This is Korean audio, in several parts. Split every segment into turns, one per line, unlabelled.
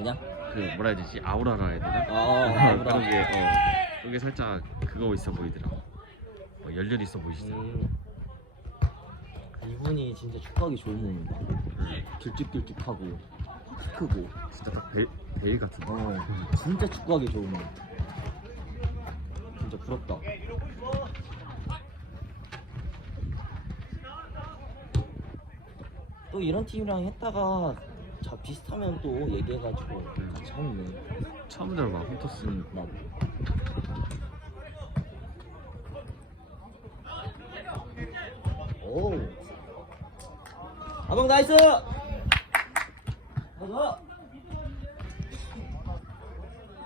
그냥?
그 뭐라 해야 되지 아우라라 해야 되나?
아, 아우라.
그런 게 어, 그게 살짝 그거 있어 보이더라. 뭐 열렬 있어 보이시더라.
음. 이분이 진짜 축구하기 좋은 몸이다. 길쭉길쭉하고 크고.
진짜 딱 베, 베일 같은. 거.
어, 진짜 축구하기 좋은 몸. 진짜 부럽다. 또 이런 팀이랑 했다가 자 비슷하면 또 얘기해가지고 같이 하면 돼.
처음 들어봐.
응, 나도. 오. 아방 나이스. 가자.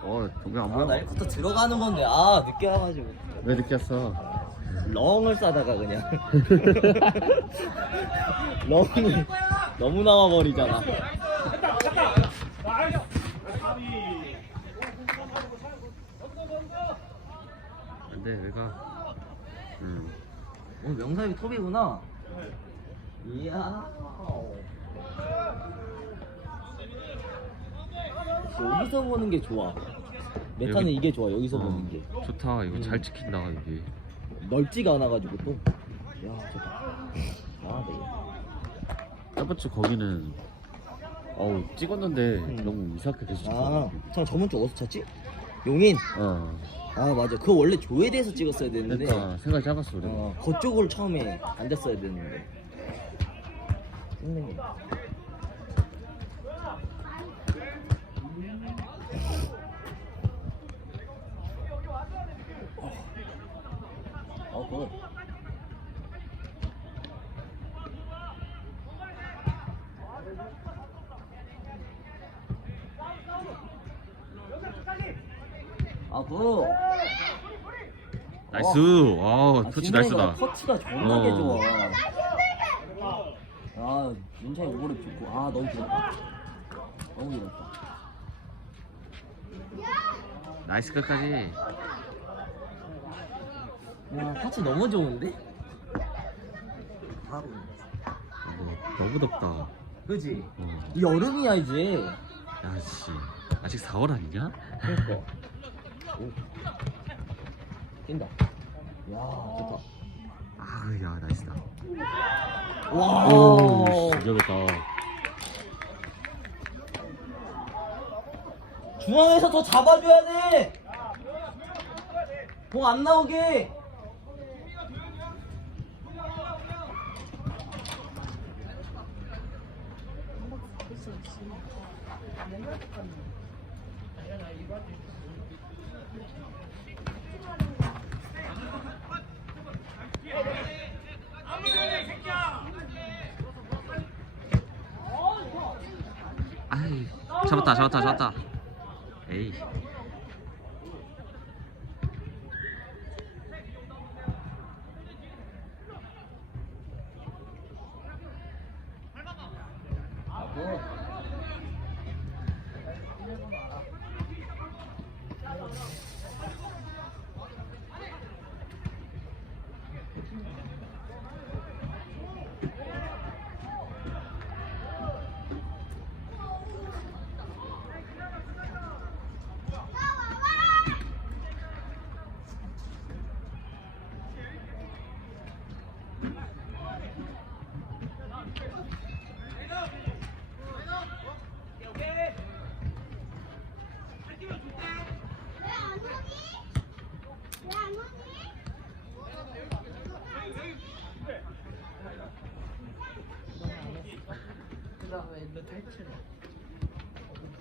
어 동경 안
아,
보여?
나 1쿼터 들어가는 건데 아 늦게 와가지고
왜 늦게 왔어?
렁을 싸다가 그냥 렁이 너무 나와버리잖아
근데 내가 음
오늘 명사이 톱이구나 이야 여기서 보는 게 좋아 메타는
여기-
이게 좋아 여기서
어,
보는 게
좋다 이거
음.
잘 지킨다 여기.
넓지가 않아가지고 또 야 좋다 아 네.
주 거기는 어우 찍었는데
음.
너무 이상하게 계속
아,
찍어.
참 저번 주 어디서 찾지? 용인.
어.
아 맞아. 그거 원래 조회돼서 찍었어야 되는데.
그러니까 생각이 작았어 우리.
어, 그쪽으로 처음에 안 됐어야 되는데. 찍는 게. 어, 굿. 아, 굿.
나이스. 와
아,
터치 나이스다.
터치가 존나게
어.
좋아. 아, 윤찬이 오버랩 좋고. 아, 너무 길었다. 너무 길었다.
나이스 끝까지.
와, 터치 너무 좋은데? 바로.
뭐, 너무 덥다.
그지?
어.
여름이야, 이제.
야 씨 아직 4월 아니냐?
그니까. 오. 뛴다. 야, 좋다.
아 야 나이스다.
와.
오 기절했다.
중앙에서 더 잡아줘야 돼. 공 안 나오게.
잡았다 잡았다 잡았다. 에이.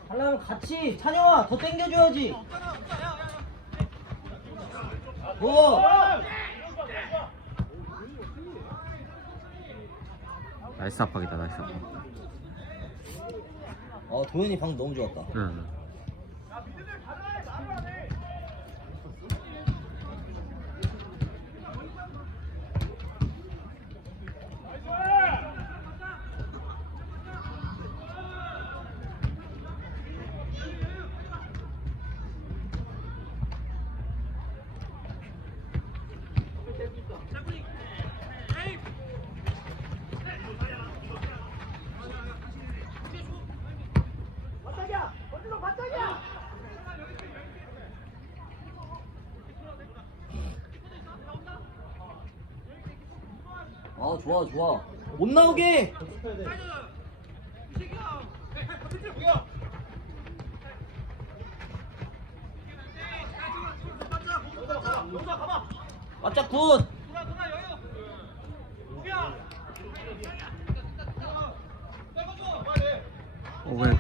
하려면 같이 찬영아 더 당겨줘야지. 뭐?
나이스 압박이다 나이스 압박.
어 도현이 방금 너무 좋았다.
응.
좋아 좋아. 못 나오게! 맞자 굿
어 왜?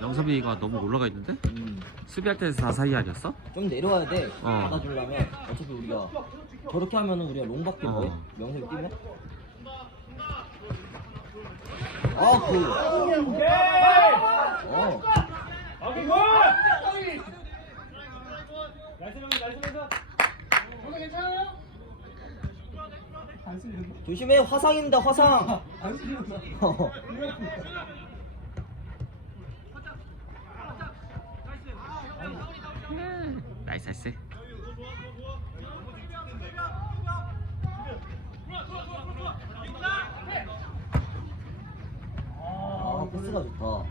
영섭이가 너무 올라가 있는데?
음,
수비할 때 4사이 아니었어?
좀 내려와야 돼
어.
받아주려면 어차피 우리가 저렇게 하면은 우리가 롱밖에
어.
뭐해 명색이 뛰면 아굿 어. 조심해 화상입니다 화상 어.
나이스 나이스
아 패스가 좋다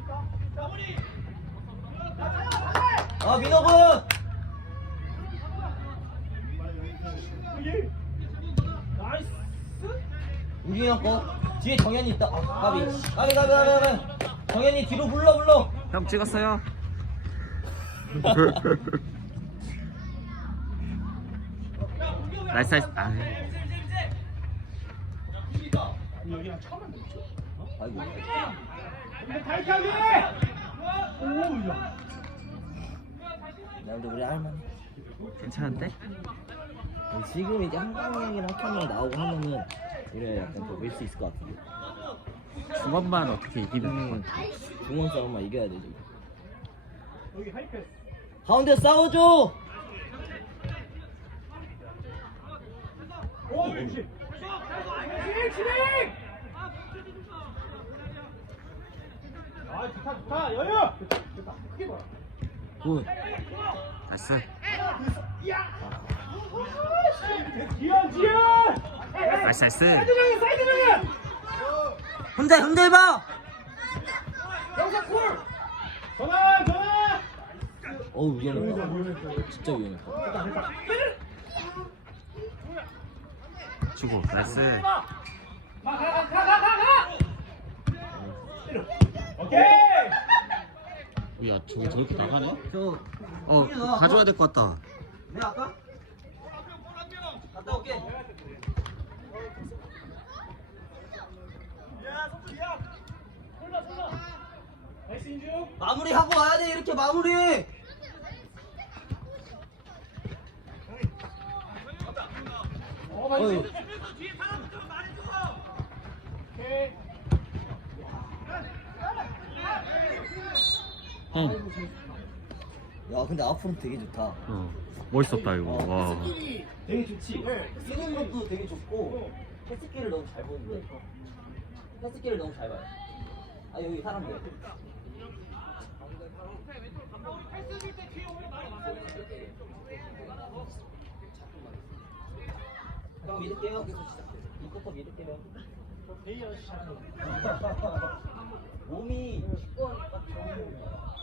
아 민호군 우리 형거 뒤에 정현이 있다. 아 까비. 까비 까비 까비 까비. 정현이 뒤로 불러 불러.
형 찍었어요? 나이스 나이스. 아,
아이고 야 근데 우리 할만해
괜찮은데?
지금 이제 한강이 형이랑 학형이 형 나오고 하면은 우리가 약간 더 밀 수 있을 것 같은데
중원만 어떻게 이기는
음,
거
중원 싸움만 이겨야 돼 지금 가운데 싸워줘 굿
나이스 나이스 나이스.
흔들 흔들봐! 어우 위험했다. 진짜 위험했다.
주고 나이스. 야 저기 저렇게 나가네? 저어 가져와야 될 것 같다.
내가 아까? 갔다 올게 마무리하고 와야 돼 이렇게 마무리. 어휴. 형야 근데 앞으로 되게 좋다.
어, 멋있었다 이거. 와.
패스끼리 되게 좋지. 쓰는 것도 되게 좋고 패스끼를 너무 잘 보는데. 패스끼를 너무 잘 봐요. 아 여기 사람 들형 믿을게요. 이거부터 믿을게요. 몸이 축구하니까 좋은 몸이야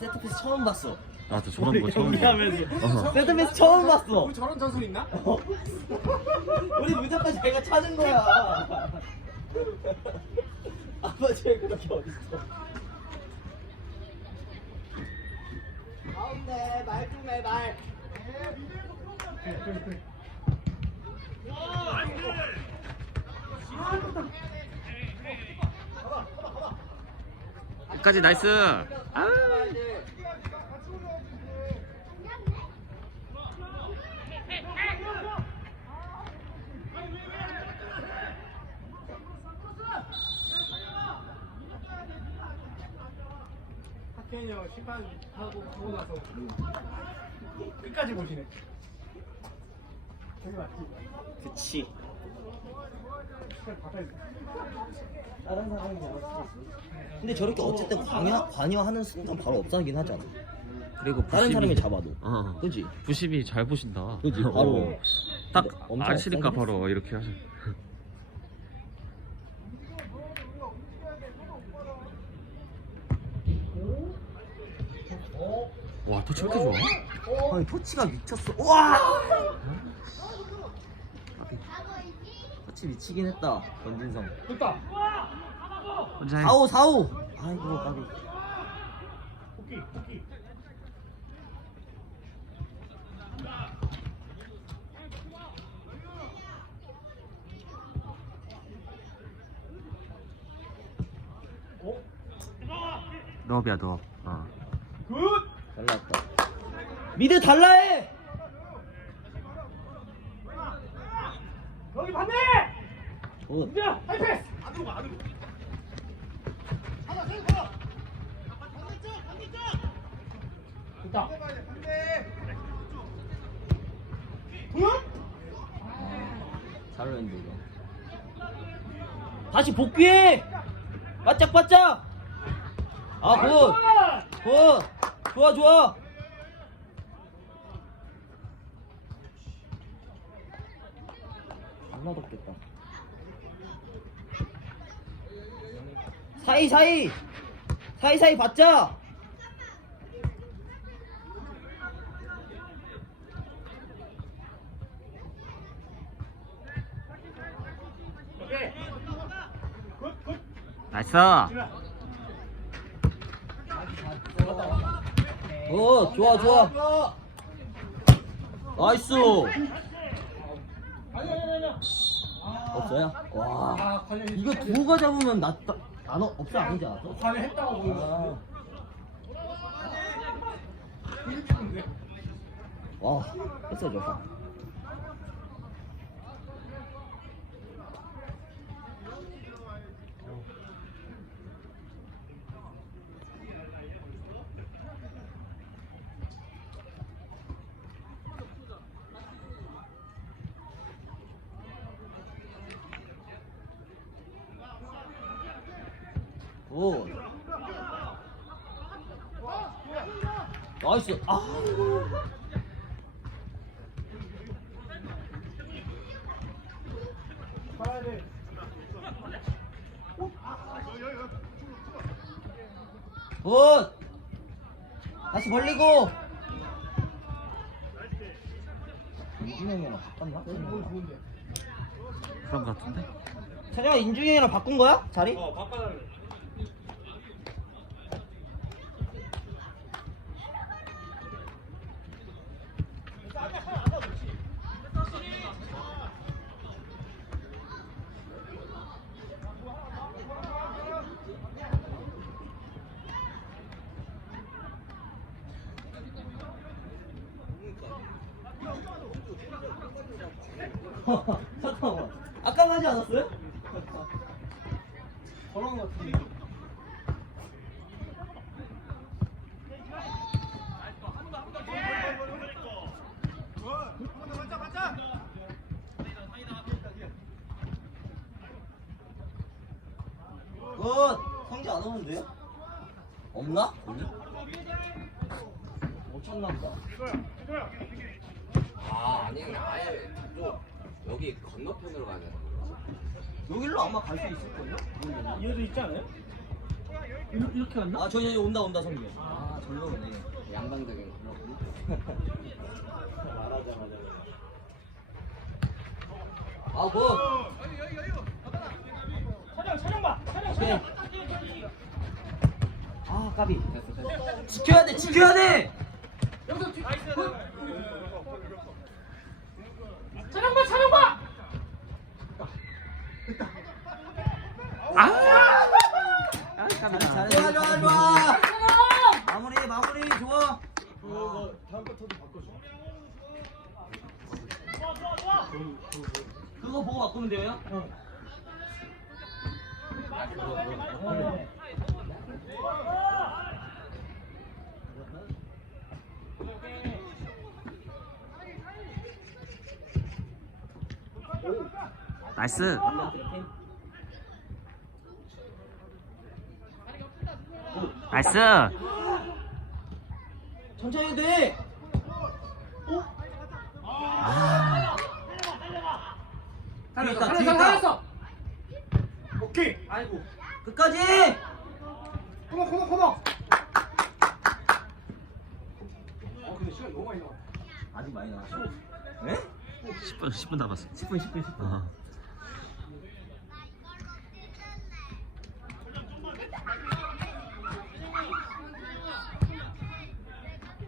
세트피스 처음 봤어
나도 저런 거 처음 봐 어.
세트피스 처음 봤어
저런 전술 있나?
우리 무조건 제가 찾은 거야. 아빠 제일 그렇게 어딨어? 가운데 말좀해 말.
끝까지 나이스. 아.
학현이 형 심판하고 보고 나서 끝까지 보시네. 맞지?
그치.
다.
다른 사람이. 근데 저렇게 어쨌든 관여, 관여하는 순간 바로 없어지긴 하잖아.
그리고
다른 사람이 잡아도.
어.
그지?
부심이 잘 보신다.
그지? 바로.
어. 딱
근데 엄청 없어지긴
바로 이렇게 하셔. 와 터치 왜 이렇게 좋아?
아니 터치가 미쳤어. 와! 터치 미치긴 했다. 권진성.
됐다.
혼자 해.
4호 4호. 아이고 까비.
토끼, 토끼. 어?
너비야 너. 어.
굿!
잘 나왔다. 미드 달라해.
여기 반대!
굿.
자, 하이패스! 안으로 가, 안으로. 됐다. 굿!
잘 어울렸는데 이거. 다시 복귀해. 바짝바짝. 아 굿. 굿. 좋아 좋아. 안 맛없겠다. 사이 사이 사이 사이 받자.
나이스.
어 좋아 좋아. 나이스. 없어요? 와. 이거 두호가 잡으면 낫다. 안 어, 없어 아니지 않았어? 아.
거. 일찍인데.
와, 했어 졌어. 오. 나이스. 아.
돼.
굿! 다시 벌리고! 인중형이랑 바꿨나?
그런 거 같은데?
찬영아 인중형이랑 바꾼 거야? 자리?
어, 바꿔달래.
잠깐만. 아까 하지 않았어요? 저런 거 같은데. 굿! 성지 안 오는데요? 없나? 거기? 못 쳤나 보다.
아 아니 아예 여기 건너편으로 가야 거야.
여기로 아마 갈 수 있을걸요? 모르겠네.
있지 않아요?
이렇게, 이렇게 갔나? 아, 저기 저기 온다 온다 성규. 아, 절로 오네.
양방적인 거. 말하자마자.
아, 굿.
차량, 차량 봐. 차량,
오케이.
차량.
아, 까비.
됐어 됐어.
지켜야 돼, 지켜야 돼.
여기서 뒤. 굿. 차량 봐, 차량 봐.
그거 보고 바꾸면 돼요?
나이스. 나이스.
천천히 돼!
아,
살렸어,
뒤에 있다, 뒤에 있다.
살렸어. 오케이.
아이고. 끝까지!
코너, 코너, 코너. 어, 근데 시간 너무 많이 나왔다.
아직 많이 나왔어. 네?
10분 10분 남았어.
10분, 10분, 10분.
어.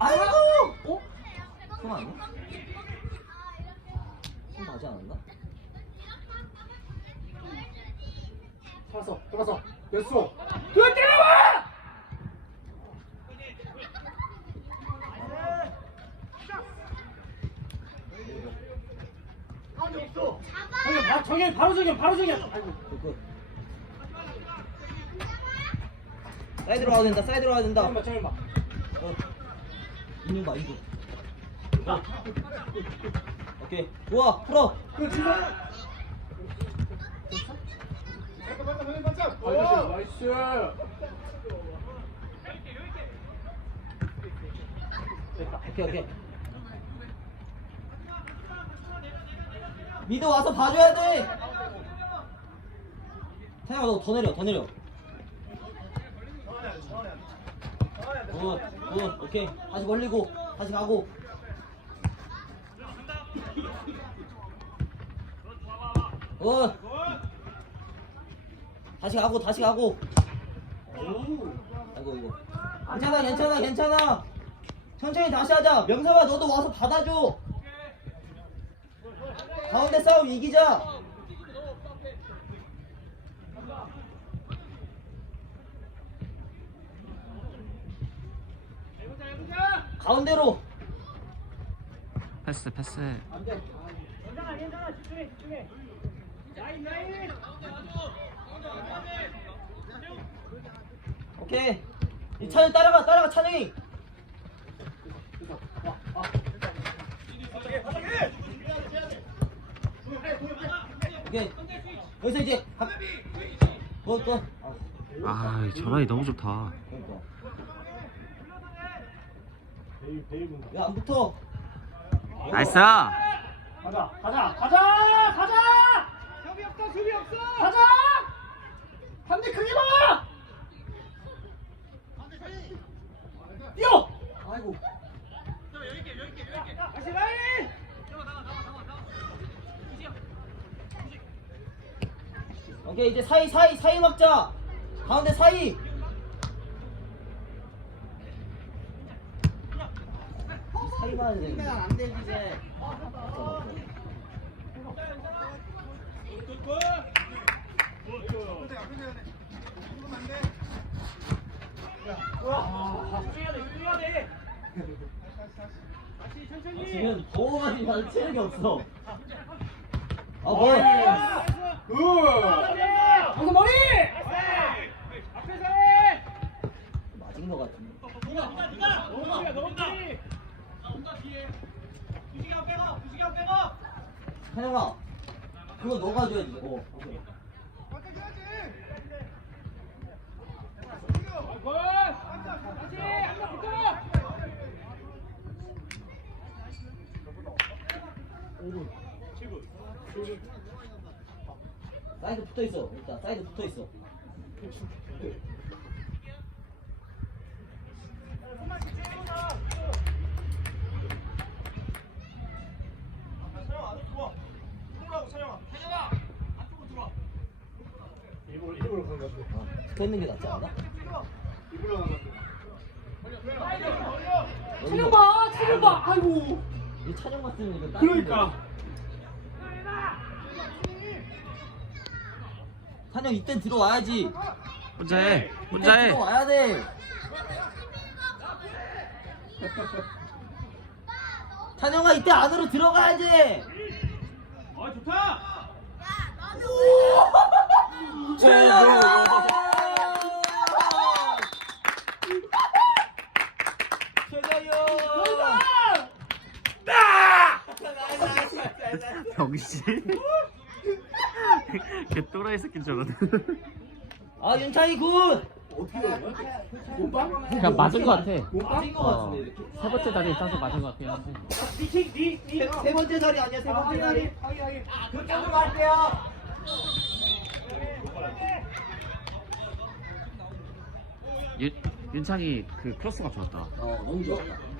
아이고! 어? 손 아니야? 손 나지 않았나?
살았어, 돌았어. 됐어. 그거 때려봐! 정현, 바, 정현, 바로 정현, 바로 정현. 아이고.
그, 그. 사이드로 가야 된다, 사이드로 가야 된다.
정현 봐, 정현 봐.
어. 봐, 이거. 어. 오케이. 좋아, 풀어.
나이스.
오케이, 오케이. 미드 와서 봐줘야 돼. 태양아, 너 더 내려, 더 내려. 굿, 굿, 오케이. 다시 벌리고, 다시 가고. 굿. 다시 가고, 다시 가고. 아이고, 이거. 괜찮아, 괜찮아, 괜찮아. 천천히 다시 하자. 명사가 너도 와서 받아줘. 가운데 싸움 이기자. 가운데로.
패스 패스.
오케이. 이 찬영 따라가, 따라가, 찬영이. 오케이. 여기서 이제 각. 뭐 또. 아,
아, 전환이 너무 좋다.
그러니까.
베일, 베일 본다.
왜안 붙어?
나이스.
가자, 가자, 가자, 가자! 수비 없어, 수비 없어! 가자! 반대 크게 봐! 뛰어!
아이고.
다시 라인!
오케이 이제 사이 사이 사이 막자. 가운데 사이. 봐야 되는데. 안 되지 이제. 아, 지금 더워가지고 나는 체력이 없어. 아 뭐?
굿! 방금 머리! 앞에서 해!
맞은 거 같은데.
너무 너무
현영아, 너가 줘야지. 어. 오케이.
굿! 다시 한번 붙어!
사이드 붙어 있어. 일단 사이드 붙어 있어.
일부러 일부러 그런 거 같아.
어, 붙어 있는 게 낫지 않나? 찬영
봐, 찬영 봐. 아이고.
이 찬영 같으면 이거 딱.
그러니까.
찬영 이땐 들어와야지.
혼자 해. 혼자 해.
들어와야 돼. 찬영아 이때 안으로 들어가야지.
병신. 걔 또라이 새끼 저러네.
아 윤창이 굿!
그냥 맞은 거 같아.
맞은 거
어,
같은데 이렇게
세 번째 다리에 싸서 맞은 거 같긴 한데.
세, 세 번째 자리 아니야 세 번째 자리 그쪽으로 갈게요
윤 윤창이 그 크로스가 좋았다.
어 너무 좋았다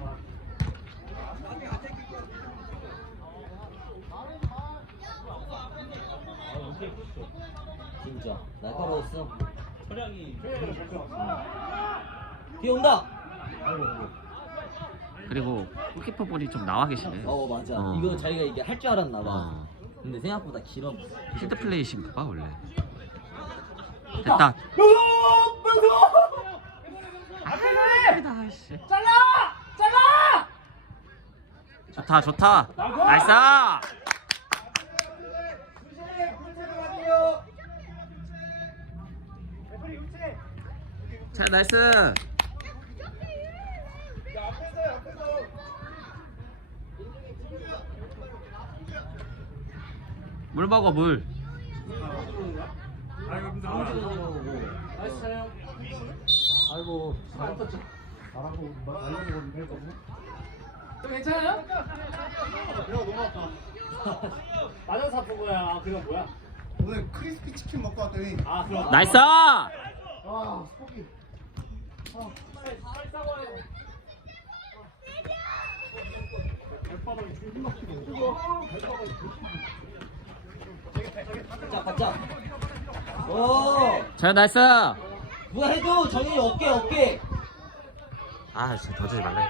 진짜 날카로웠어 뒤에 온다
그리고 골키퍼 볼이 좀 나와 계시네.
어 맞아
어.
이거 자기가 이게 할 줄 알았나 봐
어.
근데 생각보다 길어
필드 플레이신가 봐 원래. 됐다. 아니다 씨.
잘라! 잘라!
좋다 좋다. 나이스. 자 나이스. 물 먹어 물.
아이고 너무. 또 괜찮아요? 너무 아파. 아픈 거야. 그건 뭐야?
오늘 크리스피 치킨 먹고 왔더니
아 그럼.
나이스.
아 속이
자 받자
오자 나이스.
누가 해줘 정현이 어깨 어깨
아 진짜 더 주지 말래.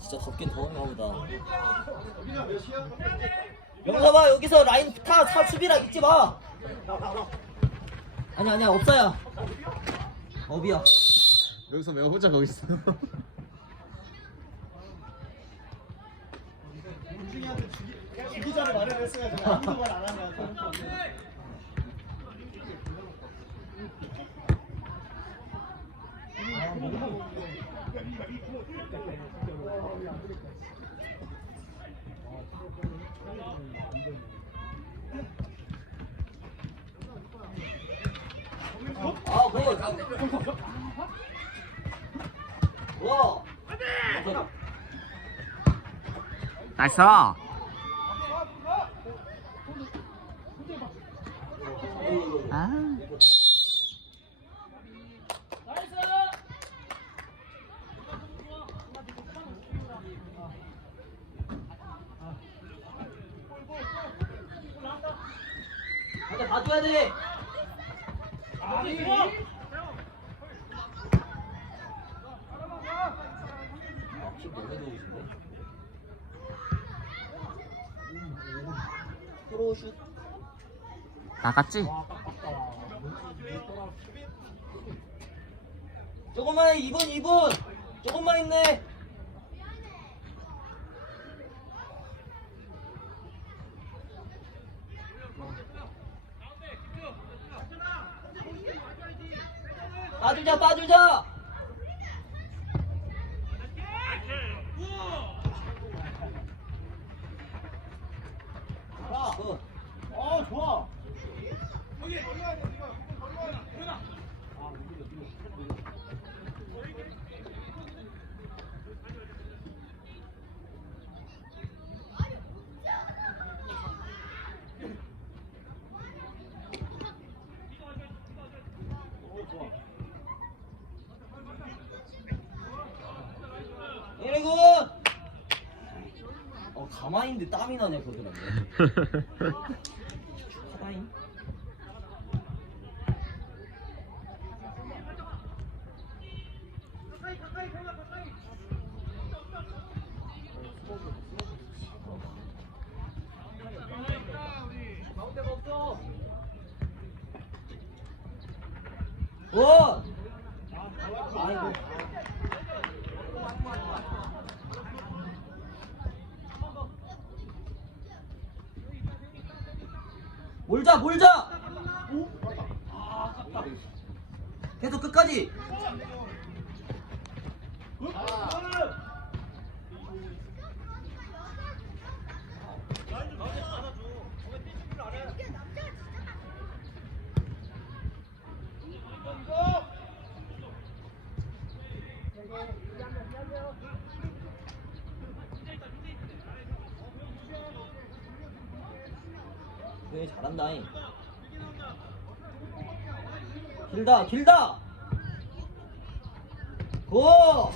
진짜 덥긴 더운가 보다 영사봐 여기서 라인 타, 타 수비랑 있지 마 아니야 아니야 없어요 업이야
여기서 왜 혼자 거기 있어?
주기 전에 말을 했어야지. 아무도 말 안 하면.
아 굿. 와
나이스. 아.
근데 봐줘야 돼 아, 킥 너무 좋으신데? 프로슛
나갔지?
조금만 2분 2분! 조금만 있네! 빠주자 빠주자 자, 그,
어 좋아.
이래군 어 가만히 있는데 땀이 나네 그러더라고 축하다잉 원! 아이고. 몰자 몰자. 계속 끝까지. 왜 잘한다잉. 길다 길다. 고.